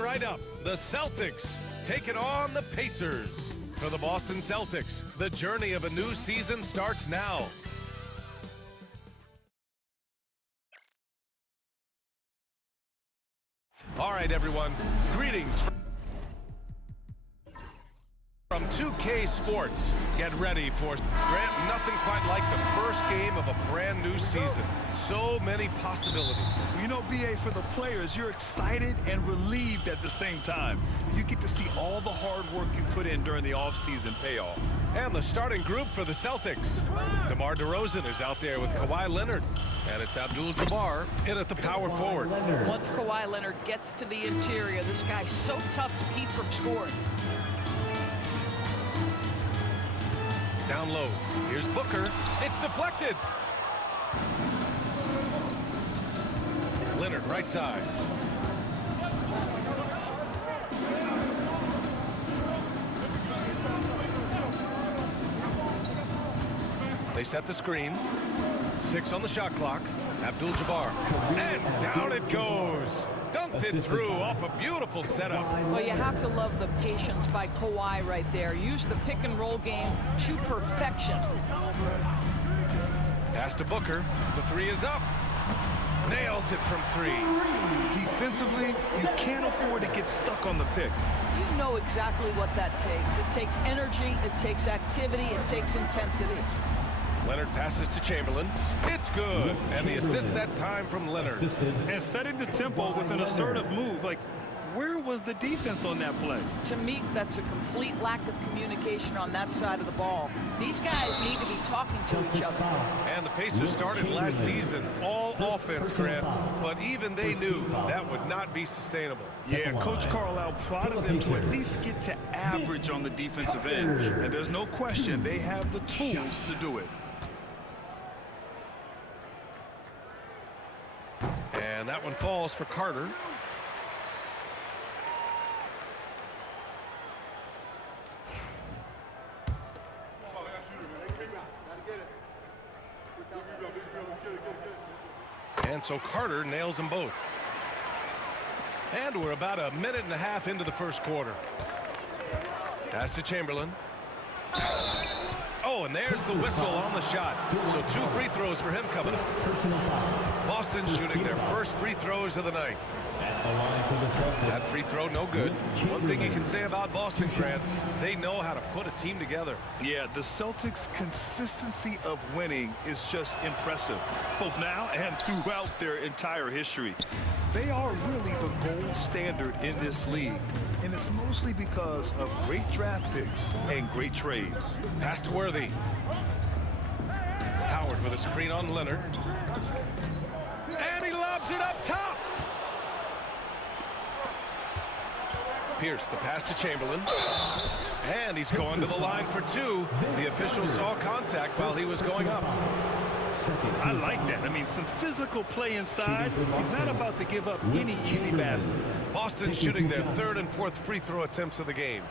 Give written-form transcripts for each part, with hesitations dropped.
right up, the Celtics taking on the Pacers. For the Boston Celtics, the journey of a new season starts now. All right, everyone, greetings from 2K Sports. Get ready for Grant. Nothing quite like the first game of a brand new season. So many possibilities. You know, BA, for the players, you're excited and relieved at the same time. You get to see all the hard work you put in during the offseason pay off. And the starting group for the Celtics. DeMar DeRozan is out there with Kawhi Leonard. And it's Abdul-Jabbar in at the power forward. Once Kawhi Leonard gets to the interior, this guy's so tough to keep from scoring. Down low, here's Booker. It's deflected. Leonard, right side. They set the screen. 6 on the shot clock. Abdul-Jabbar. And down it goes. Dunked it through off a beautiful setup. Well, you have to love the patience by Kawhi right there. Use the pick and roll game to perfection. Pass to Booker. The 3 is up. Nails it from 3. Defensively, you can't afford to get stuck on the pick. You know exactly what that takes. It takes energy, it takes activity, it takes intensity. Leonard passes to Chamberlain. It's good. And the assist that time from Leonard. And setting the tempo with an assertive move. Like, where was the defense on that play? To me, that's a complete lack of communication on that side of the ball. These guys need to be talking to each other. And the Pacers started last season all offense, Grant, but even they knew that would not be sustainable. Yeah, Coach Carlisle prodded them to at least get to average on the defensive end. And there's no question they have the tools to do it. And that one falls for Carter. And so Carter nails them both. And we're about a minute and a half into the first quarter. Pass to Chamberlain. Oh, and there's the whistle on the shot. So 2 free throws for him coming up. Boston shooting their first free throws of the night. That free throw, no good. One thing you can say about Boston, Grant, they know how to put a team together. Yeah, the Celtics' consistency of winning is just impressive, both now and throughout their entire history. They are really the gold standard in this league, and it's mostly because of great draft picks and great trades. Pass to Worthy. Howard with a screen on Leonard. And he lobs it up top. Pierce, the pass to Chamberlain. And he's going to the line for 2. The official saw contact while he was going up. I like that. I mean, some physical play inside. He's not about to give up any easy baskets. Boston shooting their 3rd and 4th free throw attempts of the game.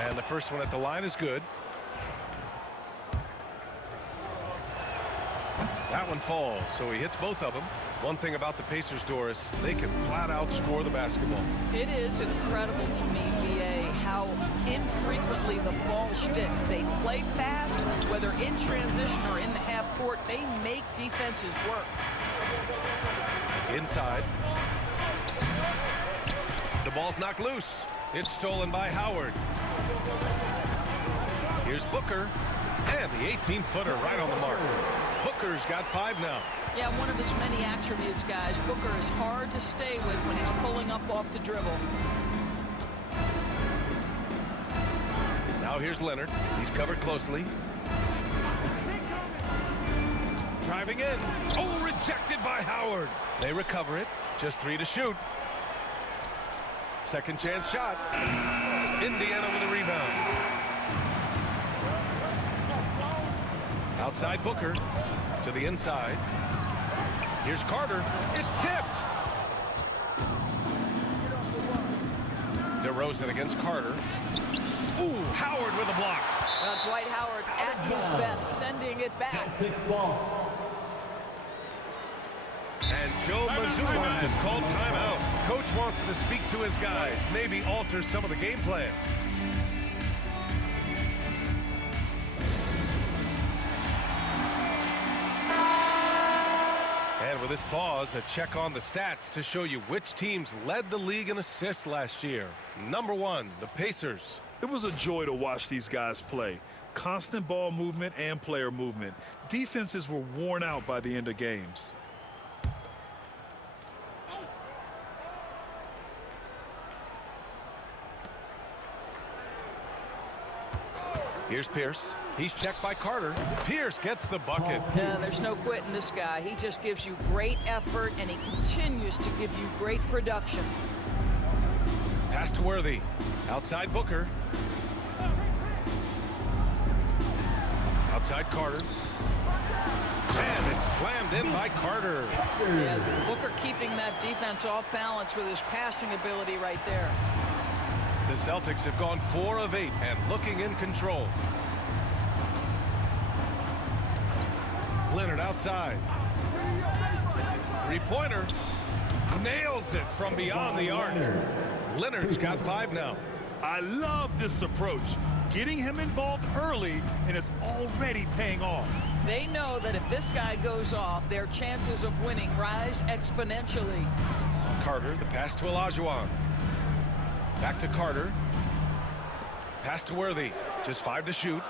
And the first one at the line is good. That one falls, so he hits both of them. One thing about the Pacers, Doris, they can flat out score the basketball. It is incredible to me, BA, how infrequently the ball sticks. They play fast, whether in transition or in the half court, they make defenses work. Inside. The ball's knocked loose. It's stolen by Howard. Here's Booker. And the 18-footer right on the mark. Booker's got 5 now. Yeah, one of his many attributes, guys. Booker is hard to stay with when he's pulling up off the dribble. Now here's Leonard. He's covered closely. Driving in. Oh, rejected by Howard. They recover it. Just 3 to shoot. Second chance shot. Indiana with a rebound. Outside Booker to the inside. Here's Carter. It's tipped. DeRozan against Carter. Ooh, Howard with a block. Dwight Howard at his best, sending it back. And Joe Mazzulla has called timeout. Coach wants to speak to his guys, maybe alter some of the game plan. And with this pause, a check on the stats to show you which teams led the league in assists last year. Number 1, the Pacers. It was a joy to watch these guys play. Constant ball movement and player movement. Defenses were worn out by the end of games. Here's Pierce. He's checked by Carter. Pierce gets the bucket. Yeah, there's no quitting this guy. He just gives you great effort, and he continues to give you great production. Pass to Worthy. Outside Booker. Outside Carter. And it's slammed in by Carter. Yeah, Booker keeping that defense off balance with his passing ability right there. The Celtics have gone 4 of 8 and looking in control. Leonard outside. Three-pointer. Nails it from beyond the arc. Leonard's got 5 now. I love this approach. Getting him involved early, and it's already paying off. They know that if this guy goes off, their chances of winning rise exponentially. Carter, the pass to Olajuwon. Back to Carter. Pass to Worthy. Just 5 to shoot.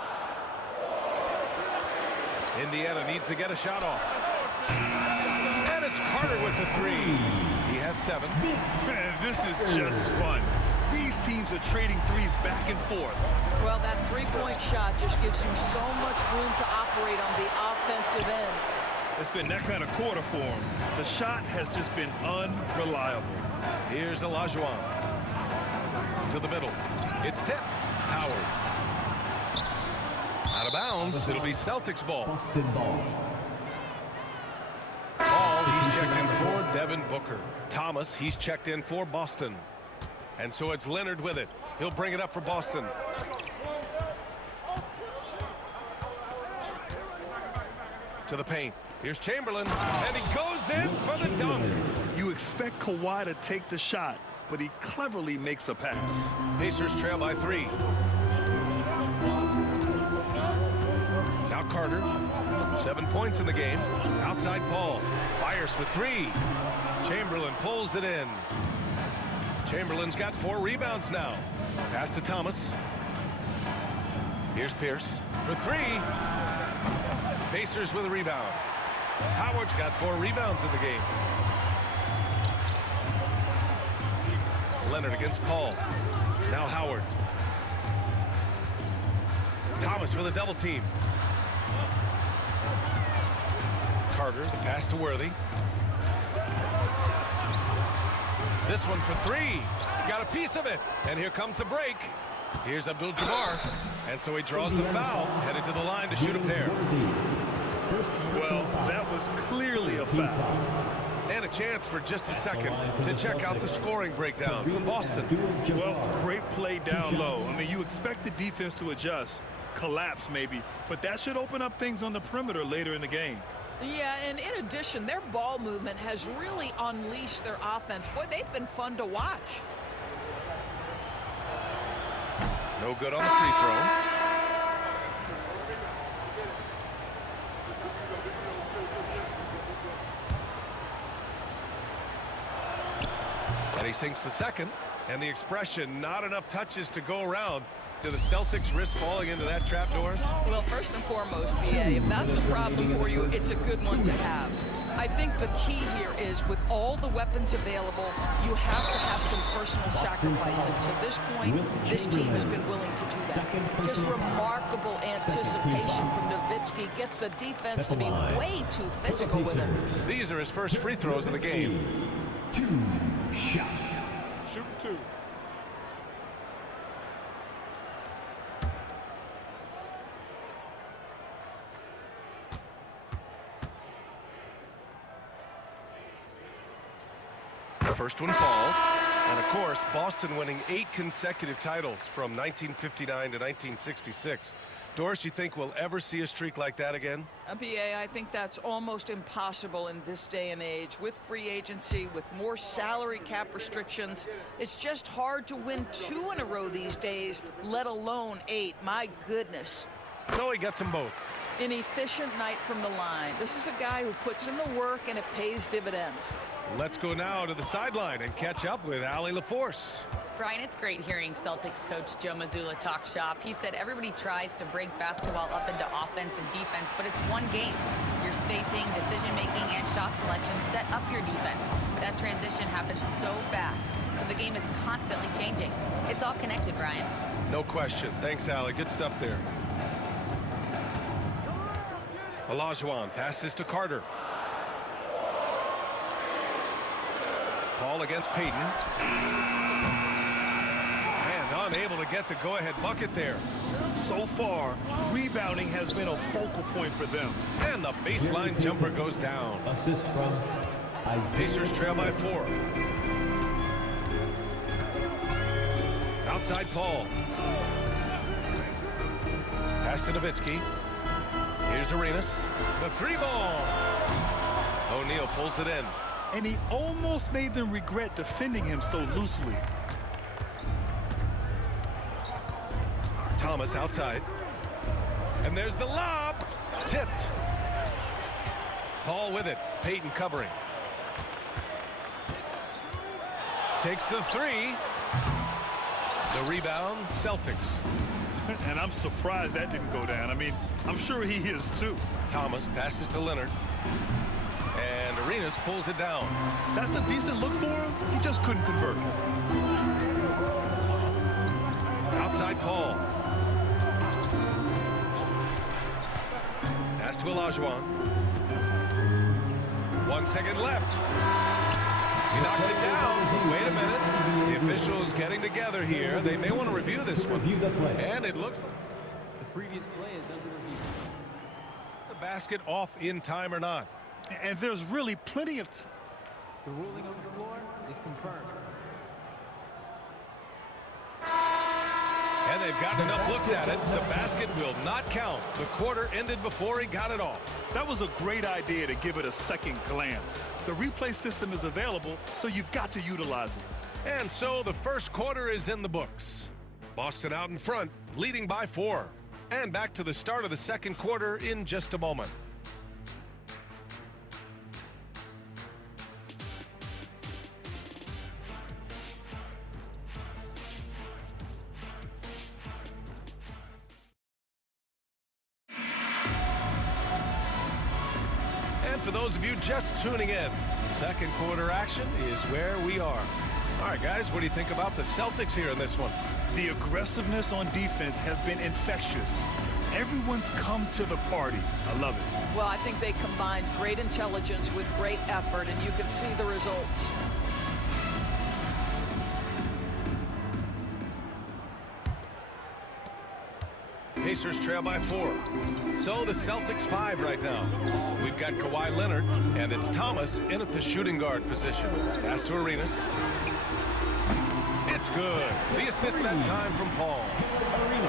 Indiana needs to get a shot off. And it's Carter with the 3. He has 7. Man, this is just fun. These teams are trading threes back and forth. Well, that three-point shot just gives you so much room to operate on the offensive end. It's been that kind of quarter for him. The shot has just been unreliable. Here's Olajuwon. To the middle. It's tipped. Howard. Out of bounds. It'll be Celtics ball. Ball, he's checked in for Devin Booker. Thomas, he's checked in for Boston. And so it's Leonard with it. He'll bring it up for Boston. To the paint. Here's Chamberlain. And he goes in for the dunk. You expect Kawhi to take the shot, but he cleverly makes a pass. Pacers trail by 3. Now Carter. 7 points in the game. Outside Paul. Fires for 3. Chamberlain pulls it in. Chamberlain's got 4 rebounds now. Pass to Thomas. Here's Pierce for 3. Pacers with a rebound. Howard's got 4 rebounds in the game. Leonard against Paul. Now Howard. Thomas with a double team. Carter, the pass to Worthy. This one for 3. Got a piece of it. And here comes the break. Here's Abdul-Jabbar. And so he draws the foul, headed to the line to shoot a pair. Well, that was clearly a foul. And a chance for just a second to check out the scoring breakdown for Boston. Well, great play down low. I mean, you expect the defense to adjust, collapse maybe, but that should open up things on the perimeter later in the game. Yeah, and in addition, their ball movement has really unleashed their offense. Boy, they've been fun to watch. No good on the free throw. And he sinks the second. And the expression, not enough touches to go around. Do the Celtics risk falling into that trap, Doris? Well, first and foremost, BA, if that's a problem for you, it's a good one to have. I think the key here is with all the weapons available, you have to have some personal sacrifice. And to this point, this team has been willing to do that. Just remarkable anticipation from Nowitzki. Gets the defense to be way too physical with him. These are his first free throws of the game. 2 shots. Shoot 2. The first one falls. And of course, Boston winning 8 consecutive titles from 1959 to 1966. Doris, you think we'll ever see a streak like that again? BA, I think that's almost impossible in this day and age. With free agency, with more salary cap restrictions, it's just hard to win 2 in a row these days, let alone 8. My goodness. So he gets them both. An efficient night from the line. This is a guy who puts in the work and it pays dividends. Let's go now to the sideline and catch up with Allie LaForce. Brian, it's great hearing Celtics coach Joe Mazzulla talk shop. He said everybody tries to break basketball up into offense and defense, but it's one game. Your spacing, decision-making, and shot selection set up your defense. That transition happens so fast, so the game is constantly changing. It's all connected, Brian. No question. Thanks, Allie. Good stuff there. Olajuwon passes to Carter. Paul against Payton. And unable to get the go-ahead bucket there. So far, rebounding has been a focal point for them. And the baseline jumper goes down. Assist from Pacers trail by 4. Outside Paul. Pass to Nowitzki. Here's Arenas. The 3-ball. O'Neal pulls it in. And he almost made them regret defending him so loosely. Thomas outside. And there's the lob. Tipped. Paul with it. Payton covering. Takes the 3. The rebound, Celtics. And I'm surprised that didn't go down. I mean, I'm sure he is too. Thomas passes to Leonard. And Arenas pulls it down. That's a decent look for him. He just couldn't convert. Outside Paul. Pass to Olajuwon. 1 second left. He knocks it down. Wait a minute. The officials getting together here. They may want to review this one. And it looks like the previous play is under review. The basket off in time or not. And there's really plenty of the ruling on the floor is confirmed. And they've gotten enough looks at it. The basket will not count. The quarter ended before he got it off. That was a great idea to give it a second glance. The replay system is available, so you've got to utilize it. And so the first quarter is in the books. Boston out in front, leading by 4. And back to the start of the second quarter in just a moment. For those of you just tuning in, second quarter action is where we are. All right, guys, what do you think about the Celtics here in this one? The aggressiveness on defense has been infectious. Everyone's come to the party. I love it. Well, I think they combined great intelligence with great effort, and you can see the results. Pacers trail by 4. So the Celtics 5 right now. We've got Kawhi Leonard, and it's Thomas in at the shooting guard position. Pass to Arenas. It's good. The assist that time from Paul.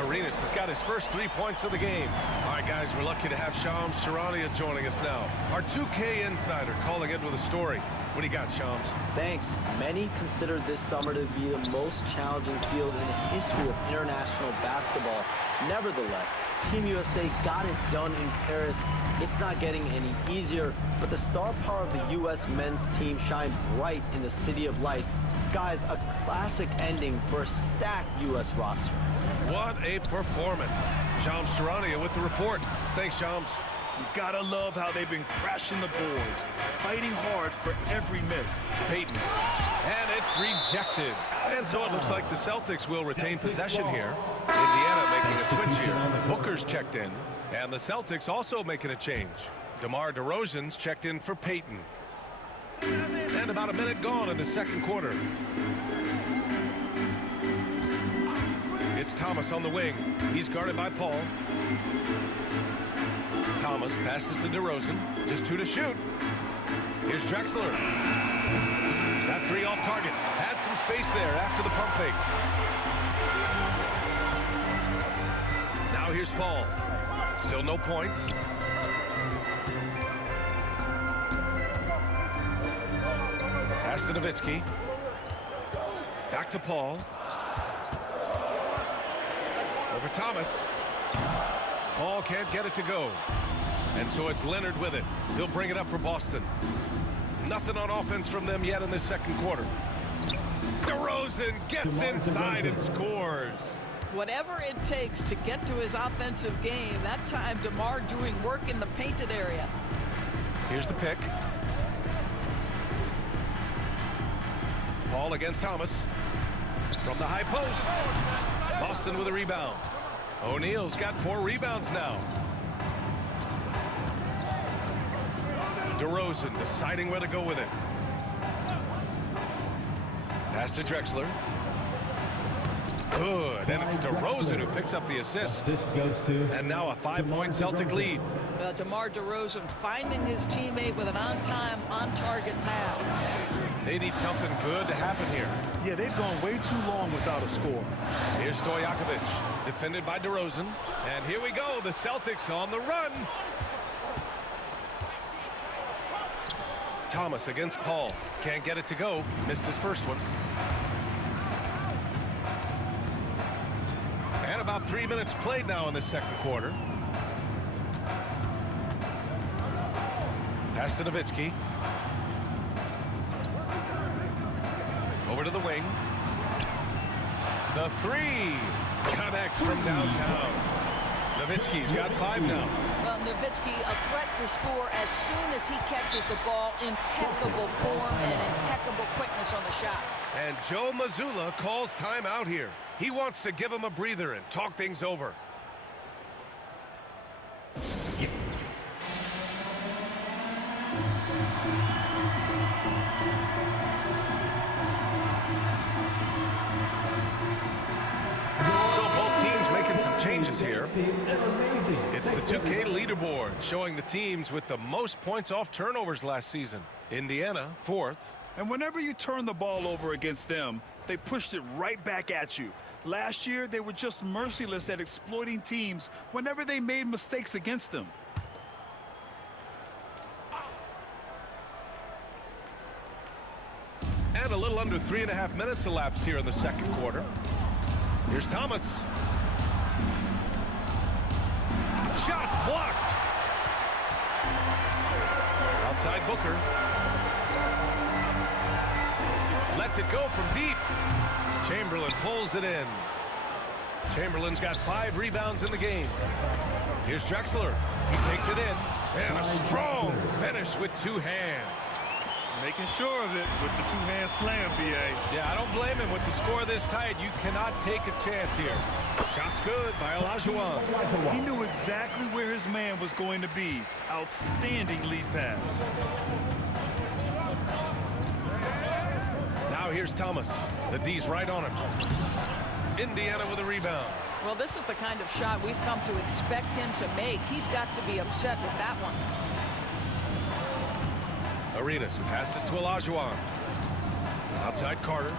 Arenas has got his first 3 points of the game. All right, guys, we're lucky to have Shams Charania joining us now. Our 2K insider calling in with a story. What do you got, Shams? Thanks. Many consider this summer to be the most challenging field in the history of international basketball. Nevertheless, Team USA got it done in Paris. It's not getting any easier, but the star power of the U.S. men's team shined bright in the City of Lights. Guys, a classic ending for a stacked U.S. roster. What a performance. Shams Charania with the report. Thanks, Shams. You gotta love how they've been crashing the boards, fighting hard for every miss. Payton. And it's rejected. And so it looks like the Celtics will retain possession here. Indiana making a switch here. Booker's checked in. And the Celtics also making a change. DeMar DeRozan's checked in for Payton. And about a minute gone in the second quarter. It's Thomas on the wing. He's guarded by Paul. Thomas passes to DeRozan. Just 2 to shoot. Here's Drexler. Got 3 off target. Had some space there after the pump fake. Now here's Paul. Still no points. Pass to Nowitzki. Back to Paul. Over Thomas. Paul can't get it to go. And so it's Leonard with it. He'll bring it up for Boston. Nothing on offense from them yet in this second quarter. DeRozan gets inside and scores. Whatever it takes to get to his offensive game, that time DeMar doing work in the painted area. Here's the pick. Paul against Thomas. From the high post. Boston with a rebound. O'Neal's got 4 rebounds now. DeRozan deciding where to go with it. Pass to Drexler. Good, and it's DeRozan who picks up the assist. And now a 5-point Celtic lead. DeMar DeRozan finding his teammate with an on-time, on-target pass. They need something good to happen here. Yeah, they've gone way too long without a score. Here's Stojakovic, defended by DeRozan. And here we go, the Celtics on the run. Thomas against Paul. Can't get it to go. Missed his first one. And about 3 minutes played now in the second quarter. Pass to Nowitzki. Over to the wing. The 3 connects from downtown. Nowitzki's got 5 now. Well, Nowitzki, a threat to score as soon as he catches the ball. Impeccable form and impeccable quickness on the shot. And Joe Mazzulla calls timeout here. He wants to give him a breather and talk things over. Changes here. It's the 2K leaderboard showing the teams with the most points off turnovers last season. Indiana, 4th. And whenever you turn the ball over against them, they pushed it right back at you. Last year, they were just merciless at exploiting teams whenever they made mistakes against them. And a little under 3.5 minutes elapsed here in the second quarter. Here's Thomas. Shots blocked. Outside Booker. Lets it go from deep. Chamberlain pulls it in. Chamberlain's got 5 rebounds in the game. Here's Drexler. He takes it in. And a strong finish with 2 hands. Making sure of it with the 2-hand slam, B.A. Yeah, I don't blame him with the score this tight. You cannot take a chance here. Shot's good by Olajuwon. He knew exactly where his man was going to be. Outstanding lead pass. Now here's Thomas. The D's right on him. Indiana with a rebound. Well, this is the kind of shot we've come to expect him to make. He's got to be upset with that one. Arenas passes to Olajuwon. Outside Carter.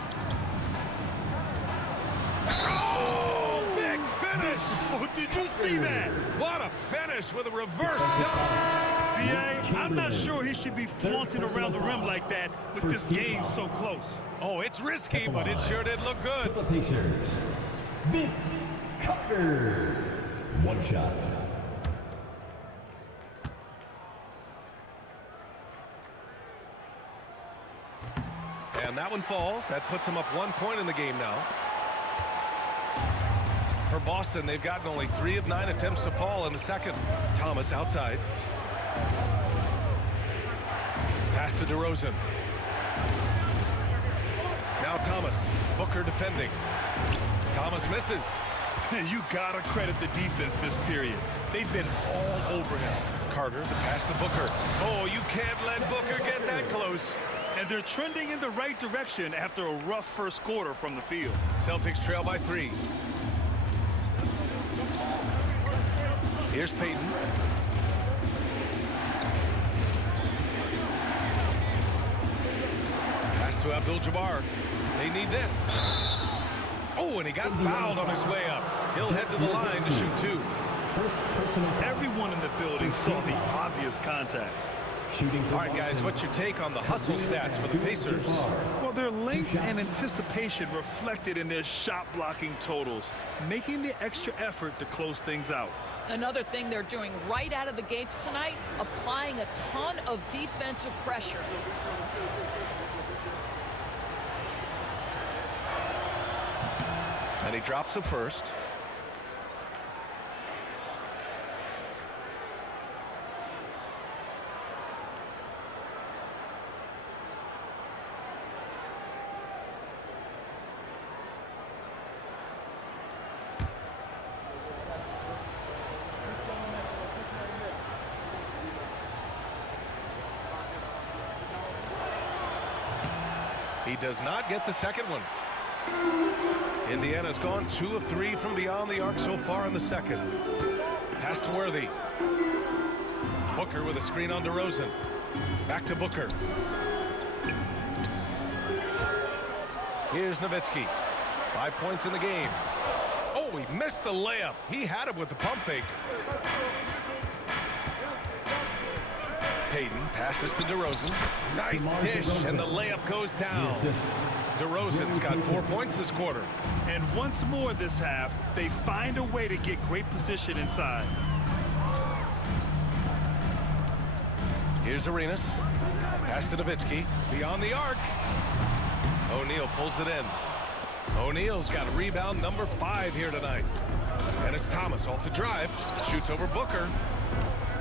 Oh, big finish! Oh, did you see that? What a finish with a reverse dunk! B.A., I'm not sure he should be flaunting around the rim like that with this game so close. Oh, it's risky, but it sure did look good. For the Pacers, Vince Carter. 1 shot. And that one falls. That puts him up 1 point in the game now. For Boston, they've gotten only 3 of 9 attempts to fall in the second. Thomas outside. Pass to DeRozan. Now Thomas. Booker defending. Thomas misses. You gotta credit the defense this period. They've been all over him. Carter, the pass to Booker. Oh, you can't let Booker get that close. And they're trending in the right direction after a rough first quarter from the field. Celtics trail by 3. Here's Payton. to Abdul-Jabbar. They need this. Oh, and he got fouled on his way up. He'll head to the line to shoot 2. Everyone in the building saw the obvious contact. All right, guys, what's your take on the hustle stats for the Pacers? Well, their length and anticipation reflected in their shot blocking totals, making the extra effort to close things out. Another thing they're doing right out of the gates tonight, applying a ton of defensive pressure. And he drops the first. He does not get the second one. Indiana's gone 2 of 3 from beyond the arc so far in the second. Pass to Worthy. Booker with a screen on DeRozan. Back to Booker. Here's Nowitzki. 5 points in the game. Oh, he missed the layup. He had it with the pump fake. Payton passes to DeRozan. Nice dish, and the layup goes down. DeRozan's got 4 points this quarter. And once more this half, they find a way to get great position inside. Here's Arenas. Pass to Nowitzki. Beyond the arc. O'Neal pulls it in. O'Neal's got rebound number 5 here tonight. And it's Thomas off the drive. Shoots over Booker.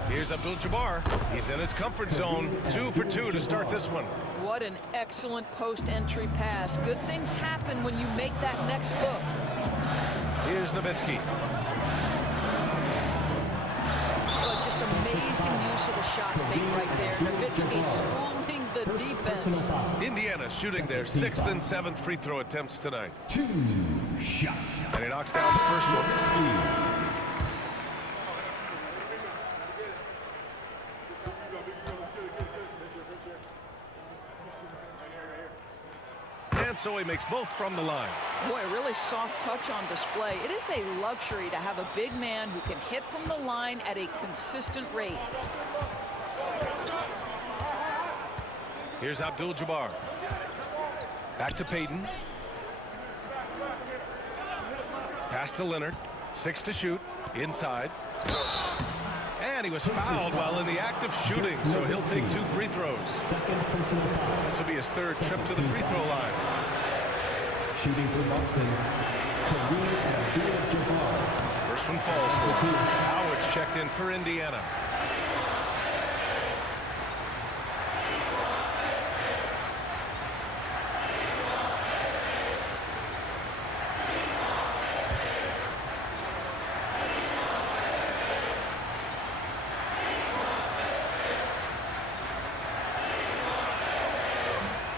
Here's Abdul-Jabbar. He's in his comfort zone. 2 for 2 to start this one. What an excellent post-entry pass. Good things happen when you make that next look. Here's Nowitzki. Oh, just amazing use of the shot fake right there. Nowitzki schooling the defense. Indiana shooting their 6th and 7th free throw attempts tonight. 2 shots. And he knocks down the first one. And so he makes both from the line. Boy, really soft touch on display. It is a luxury to have a big man who can hit from the line at a consistent rate. Here's Abdul-Jabbar. Back to Payton. Pass to Leonard. 6 to shoot. Inside. And he was fouled while in the act of shooting, so he'll take 2 free throws. This will be his 3rd trip to the free throw line. Shooting for Boston, Kareem Abdul-Jabbar. First one falls for Howard's checked in for Indiana.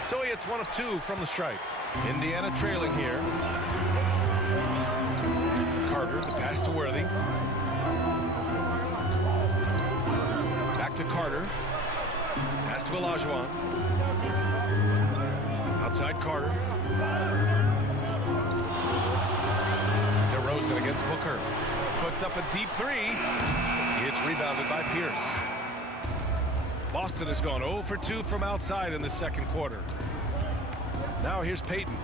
So he hits 1 of 2 from the stripe. Indiana trailing here. Carter, the pass to Worthy. Back to Carter. Pass to Olajuwon. Outside Carter. DeRozan against Booker. Puts up a deep 3. It's rebounded by Pierce. Boston has gone 0 for 2 from outside in the second quarter. Now here's Payton.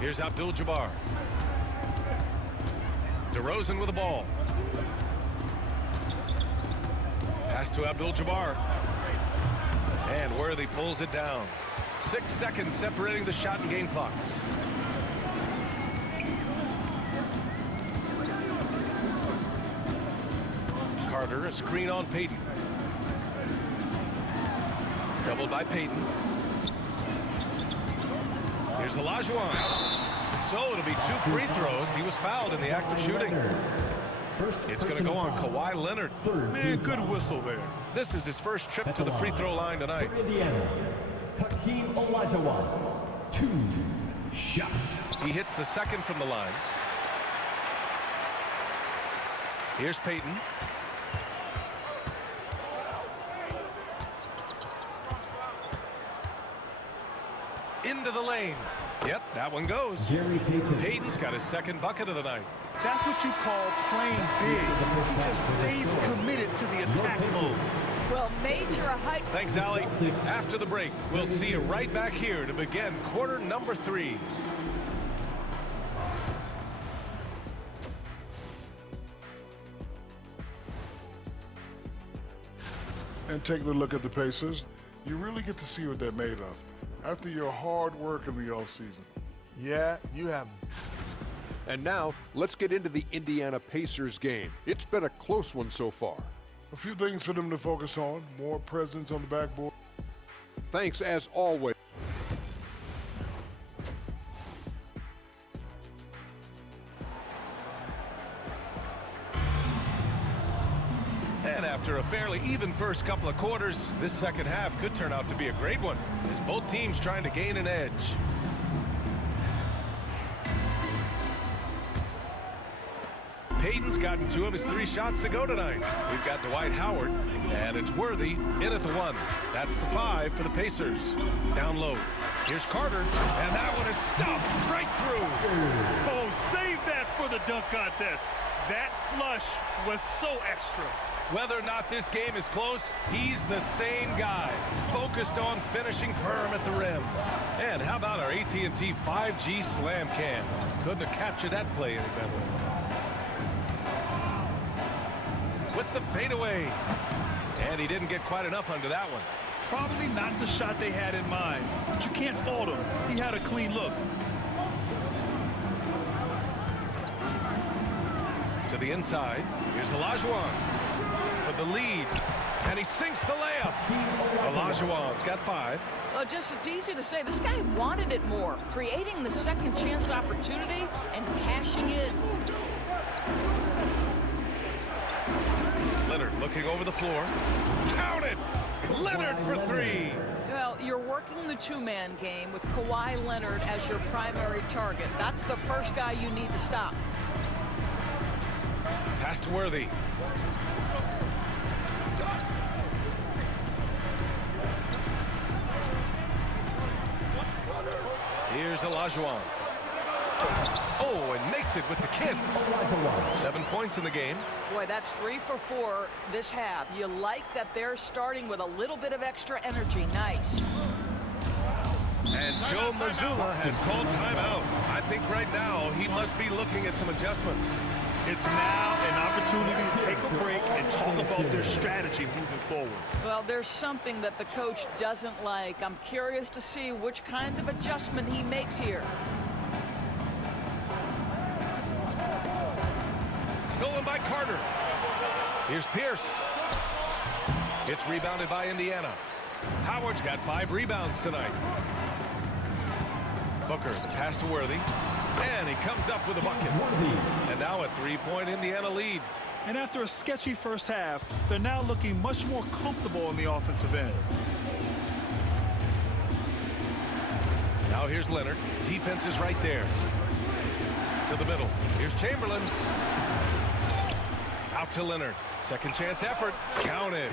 Here's Abdul-Jabbar. DeRozan with the ball. Pass to Abdul-Jabbar. And Worthy pulls it down. 6 seconds separating the shot and game clocks. Carter, a screen on Payton. Doubled by Payton. Here's Olajuwon. So it'll be 2 free throws. He was fouled in the act of shooting. It's going to go on Kawhi Leonard. Man, good whistle there. This is his first trip to the free throw line tonight. For Indiana, Hakeem Olajuwon. 2 shots. He hits the second from the line. Here's into the lane. Yep, that one goes. Jerry Payton. Payton's got his second bucket of the night. That's what you call playing big. He just stays committed to the attack mode. Well, major hype. Thanks, Allie. After the break, we'll see you right back here to begin quarter number 3. And taking a look at the Pacers, you really get to see what they're made of after your hard work in the offseason. Yeah, you have. And now, let's get into the Indiana Pacers game. It's been a close one so far. A few things for them to focus on, more presence on the backboard. Thanks as always. And after a fairly even first couple of quarters, this second half could turn out to be a great one, as both teams trying to gain an edge. Payton's gotten 2 of his 3 shots to go tonight. We've got Dwight Howard, and it's Worthy in at the 1. That's the 5 for the Pacers. Down low. Here's Carter, and that one is stuffed right through. Oh, save that for the dunk contest. That flush was so extra. Whether or not this game is close, he's the same guy, focused on finishing firm at the rim. And how about our AT&T 5G slam cam? Couldn't have captured that play any better. With the fadeaway. And he didn't get quite enough under that one. Probably not the shot they had in mind, but you can't fault him. He had a clean look. To the inside. Here's Olajuwon for the lead. And he sinks the layup. Olajuwon's got 5. Well, just it's easy to say this guy wanted it more, creating the second chance opportunity and cashing in. Leonard looking over the floor. Count it! Leonard for 3. Well, you're working the 2-man game with Kawhi Leonard as your primary target. That's the first guy you need to stop. Pass to Worthy. Here's Olajuwon. Oh, and makes it with the kiss. 7 points in the game. Boy, that's 3 for 4 this half. You like that they're starting with a little bit of extra energy. Nice. And Joe Mazzulla has called timeout. I think right now he must be looking at some adjustments. It's now an opportunity to take a break and talk about their strategy moving forward. Well, there's something that the coach doesn't like. I'm curious to see which kind of adjustment he makes here. Stolen by Carter. Here's Pierce. It's rebounded by Indiana. Howard's got 5 rebounds tonight. Booker, the pass to Worthy. And he comes up with a bucket. And now a 3-point Indiana lead. And after a sketchy first half, they're now looking much more comfortable on the offensive end. Now here's Leonard. Defense is right there. To the middle. Here's Chamberlain. Out to Leonard. Second chance effort. Counted.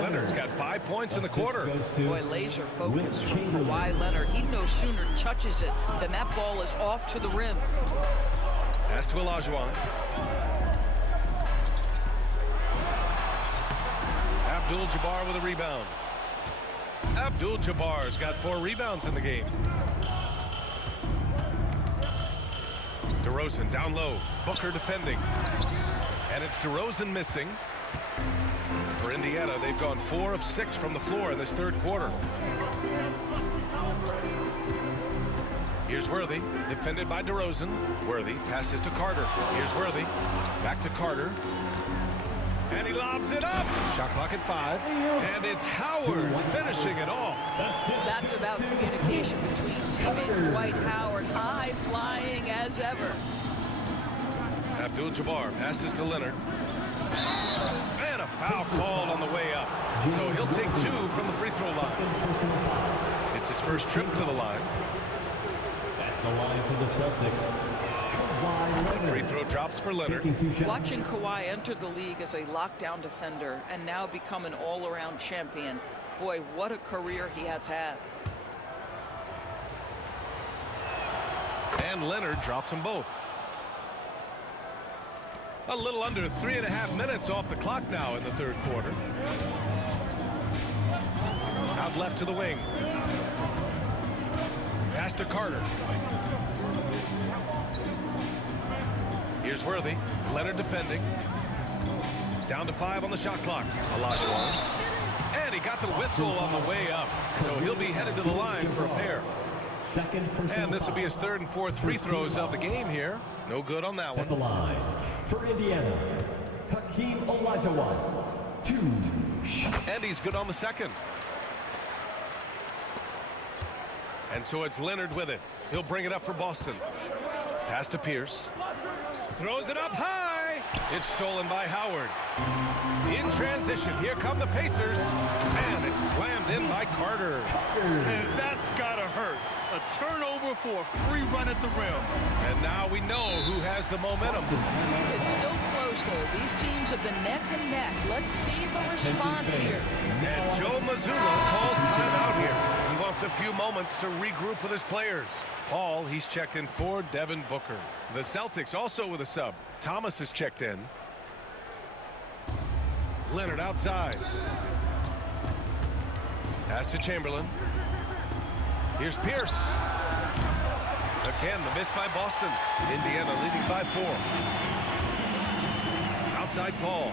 Leonard's got 5 points in the quarter. Boy, laser focus from Kawhi Leonard. He no sooner touches it than that ball is off to the rim. Pass to Olajuwon. Abdul-Jabbar with a rebound. Abdul-Jabbar's got 4 rebounds in the game. DeRozan down low. Booker defending. And it's DeRozan missing. For Indiana, they've gone 4 of 6 from the floor in this third quarter. Here's Worthy, defended by DeRozan. Worthy passes to Carter. Here's Worthy. Back to Carter. And he lobs it up. Shot clock at 5. And it's Howard finishing it off. That's about communication between teammates. Dwight Howard, high flying as ever. Abdul-Jabbar passes to Leonard. And a foul called on the way up. So he'll take 2 from the free throw line. It's his first trip to the line. At the line for the Celtics. The free throw drops for Leonard. Watching Kawhi enter the league as a lockdown defender and now become an all-around champion. Boy, what a career he has had. And Leonard drops them both. A little under 3.5 minutes off the clock now in the third quarter. Out left to the wing. Pass to Carter. Here's Worthy. Leonard defending. Down to 5 on the shot clock. Olajuwon. And he got the whistle on the way up. So he'll be headed to the line for a pair. And this will be his third and fourth free throws of the game here. No good on that one. At the line for Indiana, Hakeem Olajuwon. 2. And he's good on the second. And so it's Leonard with it. He'll bring it up for Boston. Pass to Pierce. Throws it up high. It's stolen by Howard. In transition, here come the Pacers. And it's slammed in by Carter. And that's gotta hurt. A turnover for a free run at the rim. And now we know who has the momentum. It's still close, though. These teams have been neck and neck. Let's see the response here. And Joe Mazzulla calls timeout here. He wants a few moments to regroup with his players. Paul, he's checked in for Devin Booker. The Celtics also with a sub. Thomas is checked in. Leonard outside. Pass to Chamberlain. Here's Pierce. Again, the miss by Boston. Indiana leading by 4. Outside Paul.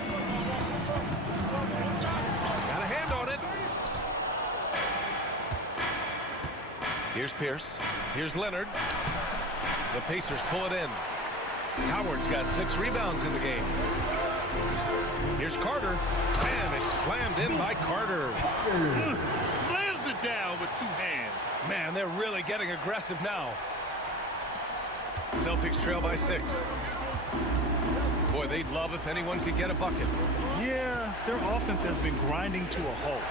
Got a hand on it. Here's Pierce. Here's Leonard. The Pacers pull it in. Howard's got 6 rebounds in the game. Here's Carter. And it's slammed in by Carter. Slams it down with 2 hands. Man, they're really getting aggressive now. Celtics trail by 6. Boy, they'd love if anyone could get a bucket. Yeah, their offense has been grinding to a halt.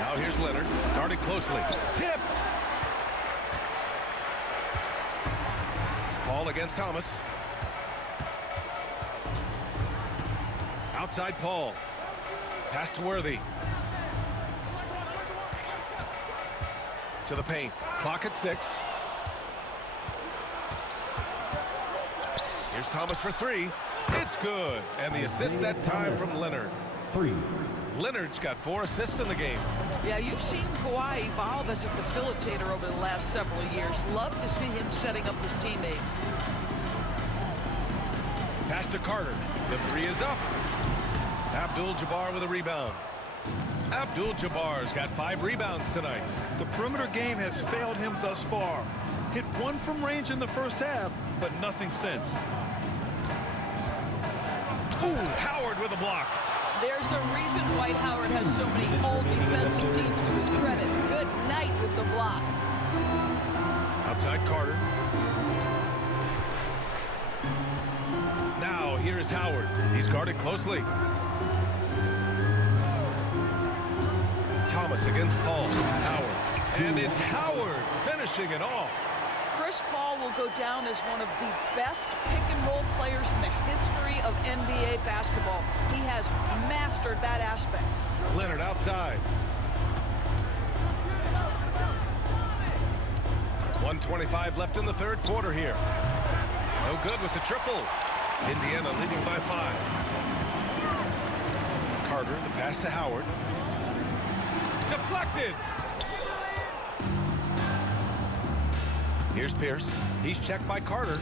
Now here's Leonard. Guarded closely. Tipped. Paul against Thomas. Outside Paul. Pass to Worthy. To the paint. Clock at 6. Here's Thomas for 3. It's good. And the assist that time from Leonard. 3. Leonard's got 4 assists in the game. Yeah, you've seen Kawhi evolve as a facilitator over the last several years. Love to see him setting up his teammates. Pass to Carter. The 3 is up. Abdul-Jabbar with a rebound. Abdul-Jabbar's got 5 rebounds tonight. The perimeter game has failed him thus far. Hit 1 from range in the first half, but nothing since. Ooh, Howard with a block. There's a reason Dwight Howard has so many all-defensive teams to his credit. Good night with the block. Outside Carter. Now here is Howard. He's guarded closely. Thomas against Paul. Howard. And it's Howard finishing it off. Chris Paul will go down as one of the best pick-and-roll players in the history of NBA basketball. He has mastered that aspect. Leonard outside. 1:25 left in the third quarter here. No good with the triple. Indiana leading by 5. Carter, the pass to Howard. Deflected. Here's Pierce. He's checked by Carter.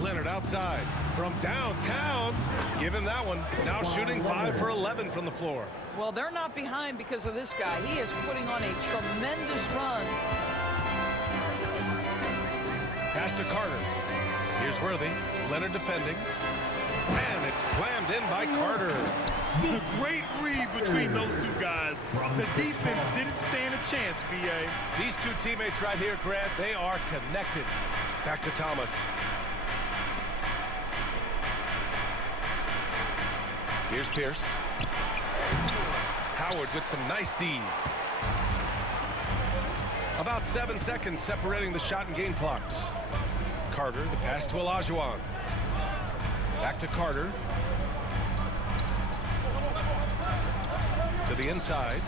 Leonard outside from downtown. Give him that one. Now shooting 5 for 11 from the floor. Well, they're not behind because of this guy. He is putting on a tremendous run. Pass to Carter. Here's Worthy. Leonard defending. And it's slammed in by Carter. A great read between those 2 guys. The defense didn't stand a chance, B.A. These 2 teammates right here, Grant, they are connected. Back to Thomas. Here's Pierce. Howard with some nice D. About 7 seconds separating the shot and game clocks. Carter, the pass to Olajuwon. Back to Carter. To the inside.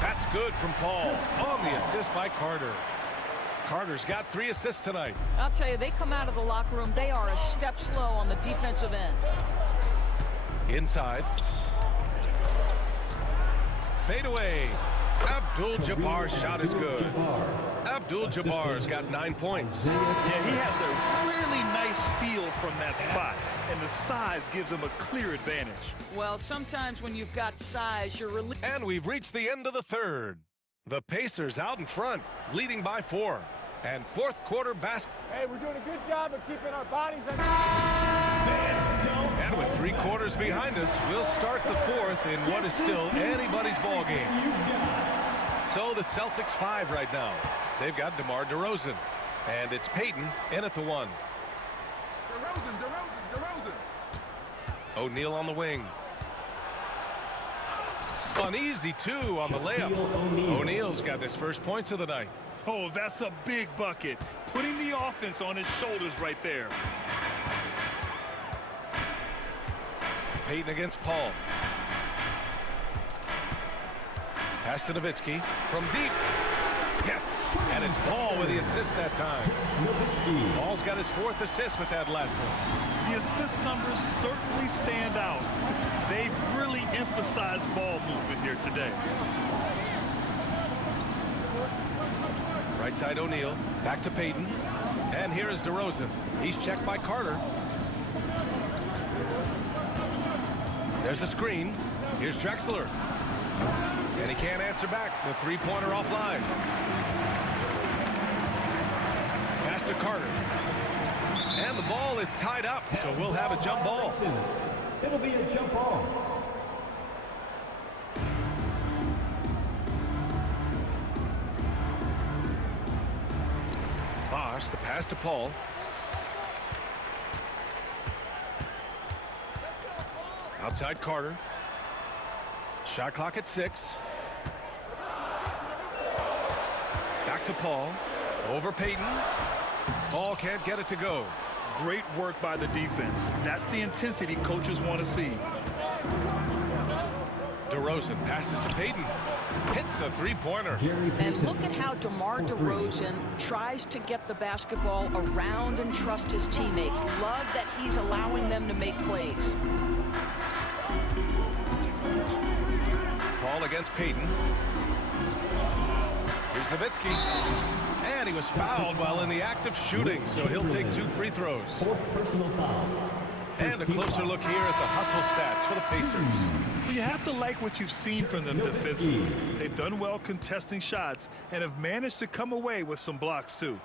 That's good from Paul on the assist by Carter. Carter's got 3 assists tonight. I'll tell you, they come out of the locker room, they are a step slow on the defensive end. Inside. Fade away. Abdul-Jabbar's shot is good. Abdul-Jabbar's got 9 points. Yeah, he has a really nice feel from that spot, and the size gives him a clear advantage. Well, sometimes when you've got size, you're And we've reached the end of the third. The Pacers out in front, leading by 4. And fourth quarter basketball. Hey, we're doing a good job of keeping our bodies under. And with 3 quarters behind us, we'll start the fourth in what is still anybody's ball game. So the Celtics 5 right now. They've got DeMar DeRozan. And it's Payton in at the 1. DeRozan. O'Neal on the wing. An easy 2 on the layup. O'Neal's got his first points of the night. Oh, that's a big bucket. Putting the offense on his shoulders right there. Payton against Paul. Pass to Nowitzki from deep. Yes, and it's Paul with the assist that time. Paul's got his 4th assist with that last one. The assist numbers certainly stand out. They've really emphasized ball movement here today. Right side O'Neal, back to Payton. And here is DeRozan. He's checked by Carter. There's a screen. Here's Drexler. And he can't answer back. The 3-pointer offline. Pass to Carter. And the ball is tied up, so we'll have a jump ball. It'll be a jump ball. Bosch, the pass to Paul. Outside Carter. Shot clock at 6. Back to Paul. Over Payton. Paul can't get it to go. Great work by the defense. That's the intensity coaches want to see. DeRozan passes to Payton. Hits the 3-pointer. And look at how DeMar DeRozan tries to get the basketball around and trust his teammates. Love that he's allowing them to make plays. Paul against Payton. Here's Nowitzki. And he was fouled while in the act of shooting, so he'll take 2 free throws. 4th personal foul. And a closer look here at the hustle stats for the Pacers. Well, you have to like what you've seen from them defensively. They've done well contesting shots and have managed to come away with some blocks, too.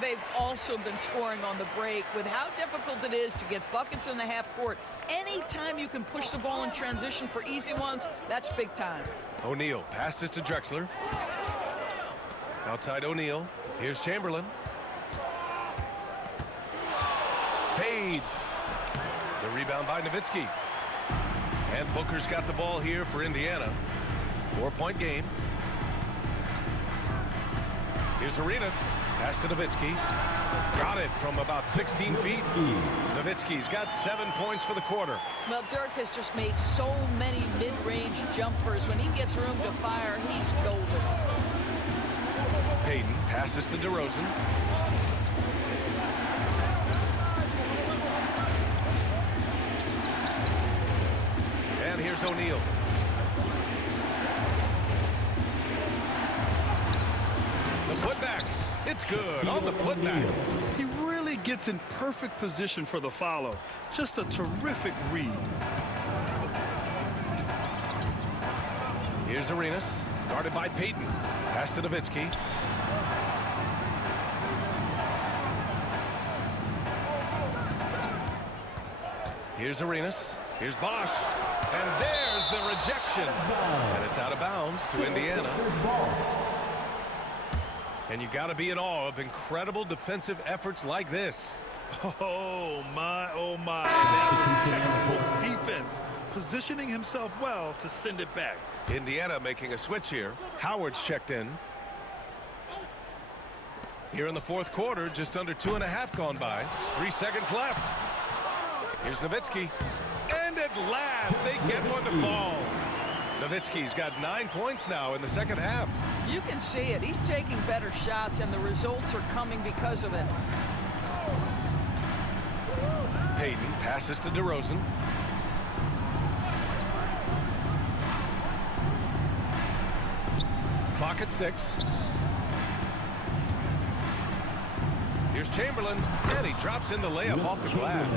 They've also been scoring on the break. With how difficult it is to get buckets in the half court, anytime you can push the ball in transition for easy ones, that's big time. O'Neal passes to Drexler. Outside O'Neal. Here's Chamberlain. Fades. The rebound by Nowitzki. And Booker's got the ball here for Indiana. 4-point game. Here's Arenas. Pass to Nowitzki. Got it from about 16 feet. Nowitzki's got 7 points for the quarter. Well, Dirk has just made so many mid-range jumpers. When he gets room to fire, he's golden. Payton passes to DeRozan. And here's O'Neal. The putback. It's good on the putback. He really gets in perfect position for the follow. Just a terrific read. Here's Arenas, guarded by Payton. Pass to Nowitzki. Here's Arenas. Here's Bosch. And there's the rejection. And it's out of bounds to Indiana. And you got to be in awe of incredible defensive efforts like this. Oh, my, oh, my. That was textbook defense, positioning himself well to send it back. Indiana making a switch here. Howard's checked in. Here in the fourth quarter, just under 2.5 gone by. 3 seconds left. Here's Nowitzki. And at last, they get one to fall. Nowitzki's got 9 points now in the second half. You can see it. He's taking better shots, and the results are coming because of it. Payton passes to DeRozan. Clock at 6. Here's Chamberlain, and he drops in the layup off the glass.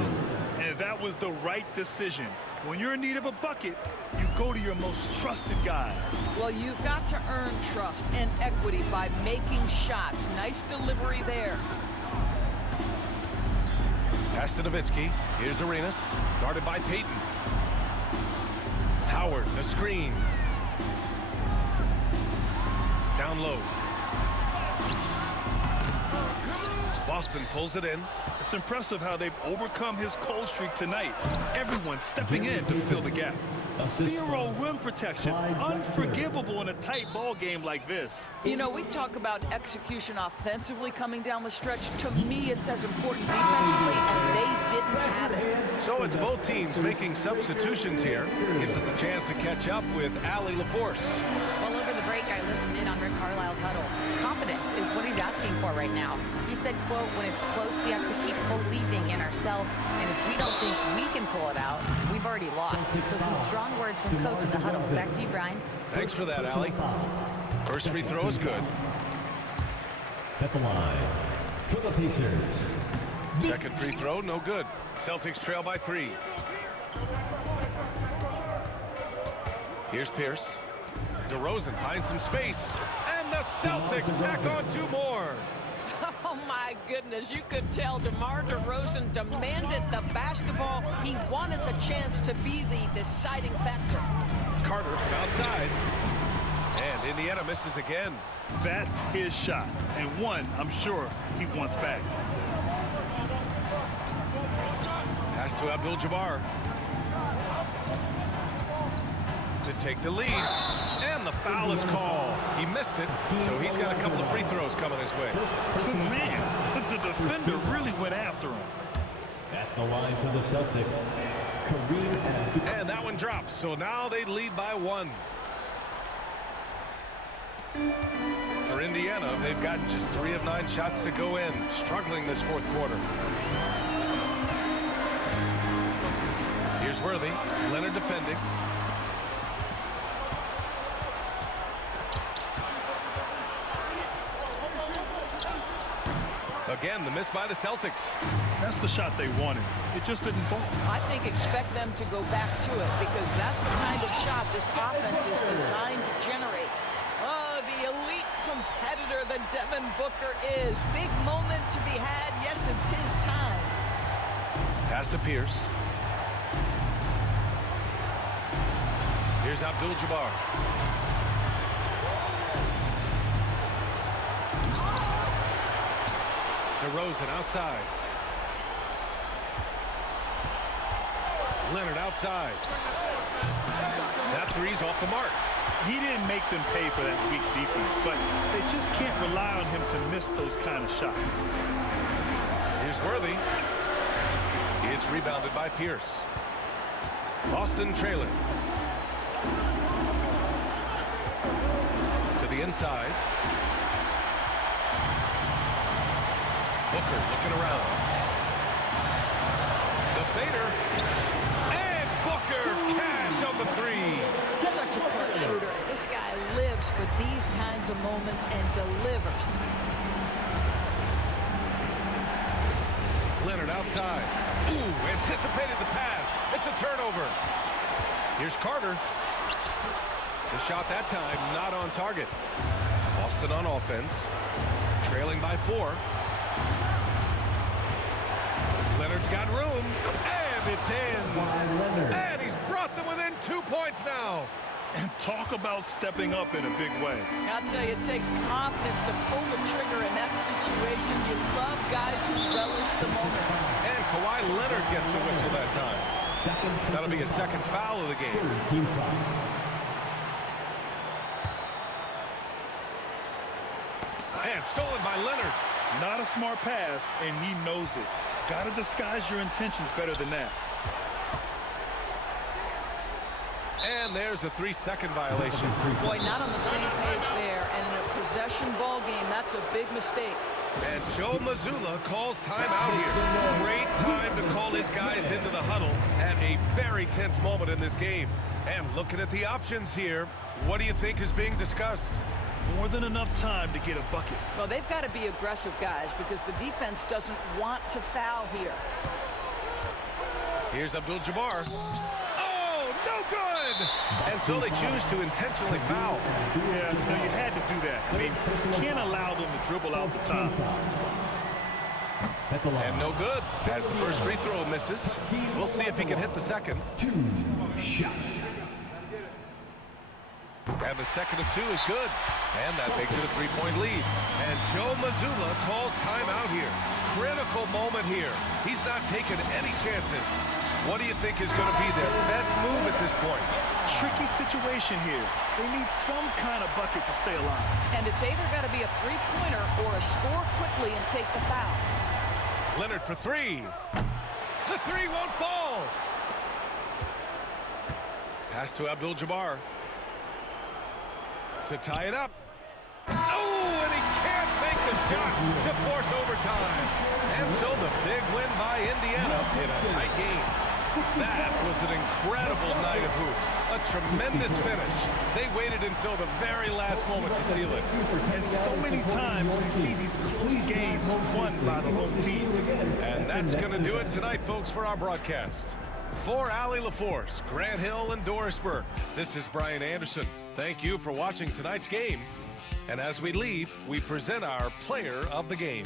And that was the right decision. When you're in need of a bucket, you go to your most trusted guys. Well, you've got to earn trust and equity by making shots. Nice delivery there. Pass to Nowitzki. Here's Arenas, guarded by Payton. Howard, the screen. Down low. Boston pulls it in. It's impressive how they've overcome his cold streak tonight. Everyone stepping in to fill the gap. Zero rim protection. Unforgivable in a tight ball game like this. You know, we talk about execution offensively coming down the stretch. To me, it's as important defensively, and they didn't have it. So it's both teams making substitutions here. Gives us a chance to catch up with Allie LaForce. Well, over the break, I listened in on Rick Carlisle's huddle. Confidence is what he's asking for right now. He said, quote, when it's close, we have to keep believing in ourselves, and if we don't think we can pull it out, we've already lost. So some strong words from coach in the huddle. Back to you, Brian. Thanks for that, Allie. First free throw is good. At the line for the Pacers. Second free throw, no good. Celtics trail by 3. Here's Pierce. DeRozan finds some space. And the Celtics tack on 2 more. Oh, my goodness. You could tell DeMar DeRozan demanded the basketball. He wanted the chance to be the deciding factor. Carter from outside. And Indiana misses again. That's his shot, and one I'm sure he wants back. Pass to Abdul-Jabbar. To take the lead. And the foul is called. He missed it, so he's got a couple of free throws coming his way. Man, the defender really went after him. At the line for the Celtics, Kareem Abdul. And that one drops, so now they lead by 1. For Indiana, they've got just 3 of 9 shots to go in, struggling this fourth quarter. Here's Worthy. Leonard defending. Again, the miss by the Celtics. That's the shot they wanted. It just didn't fall. I think expect them to go back to it because that's the kind of shot this offense is designed to generate. Oh, the elite competitor that Devin Booker is. Big moment to be had. Yes, it's his time. Pass to Pierce. Here's Abdul-Jabbar. DeRozan outside. Leonard outside. That three's off the mark. He didn't make them pay for that weak defense, but they just can't rely on him to miss those kind of shots. Here's Worthy. It's rebounded by Pierce. Boston trailing. To the inside. Booker looking around. The fader. And Booker cash on the 3. Such a clutch shooter. This guy lives for these kinds of moments and delivers. Leonard outside. Ooh, anticipated the pass. It's a turnover. Here's Carter. The shot that time not on target. Boston on offense. Trailing by 4. Leonard's got room. And it's in. And he's brought them within 2 points now. And talk about stepping up in a big way. I'll tell you, it takes confidence to pull the trigger in that situation. You love guys who relish the moment. And Kawhi Leonard gets a whistle that time. That'll be his second foul of the game. And stolen by Leonard. Not a smart pass, and he knows it. Gotta disguise your intentions better than that. And there's a 3-second violation. Boy, not on the same page there. And in a possession ball game, that's a big mistake. And Joe Mazzulla calls timeout here. Great time to call his guys into the huddle at a very tense moment in this game. And looking at the options here, what do you think is being discussed? More than enough time to get a bucket. Well, they've got to be aggressive, guys, because the defense doesn't want to foul here. Here's Abdul-Jabbar. Oh, no good! And so they choose to intentionally foul. Yeah, no, you had to do that. I mean, you can't allow them to dribble out the top. And no good, as the first free throw misses. We'll see if he can hit the second. 2 shots. And the second of 2 is good. And that makes it a 3-point lead. And Joe Mazzulla calls timeout here. Critical moment here. He's not taking any chances. What do you think is going to be their best move at this point? Tricky situation here. They need some kind of bucket to stay alive. And it's either got to be a three-pointer or a score quickly and take the foul. Leonard for 3. The 3 won't fall. Pass to Abdul-Jabbar to tie it up. Oh, and he can't make the shot to force overtime. And so the big win by Indiana in a tight game. That was an incredible night of hoops. A tremendous finish. They waited until the very last moment to seal it. And so many times we see these close games won by the home team. And that's going to do it tonight, folks, for our broadcast. For Allie LaForce, Grant Hill, and Doris Burke, this is Brian Anderson. Thank you for watching tonight's game. And as we leave, we present our player of the game.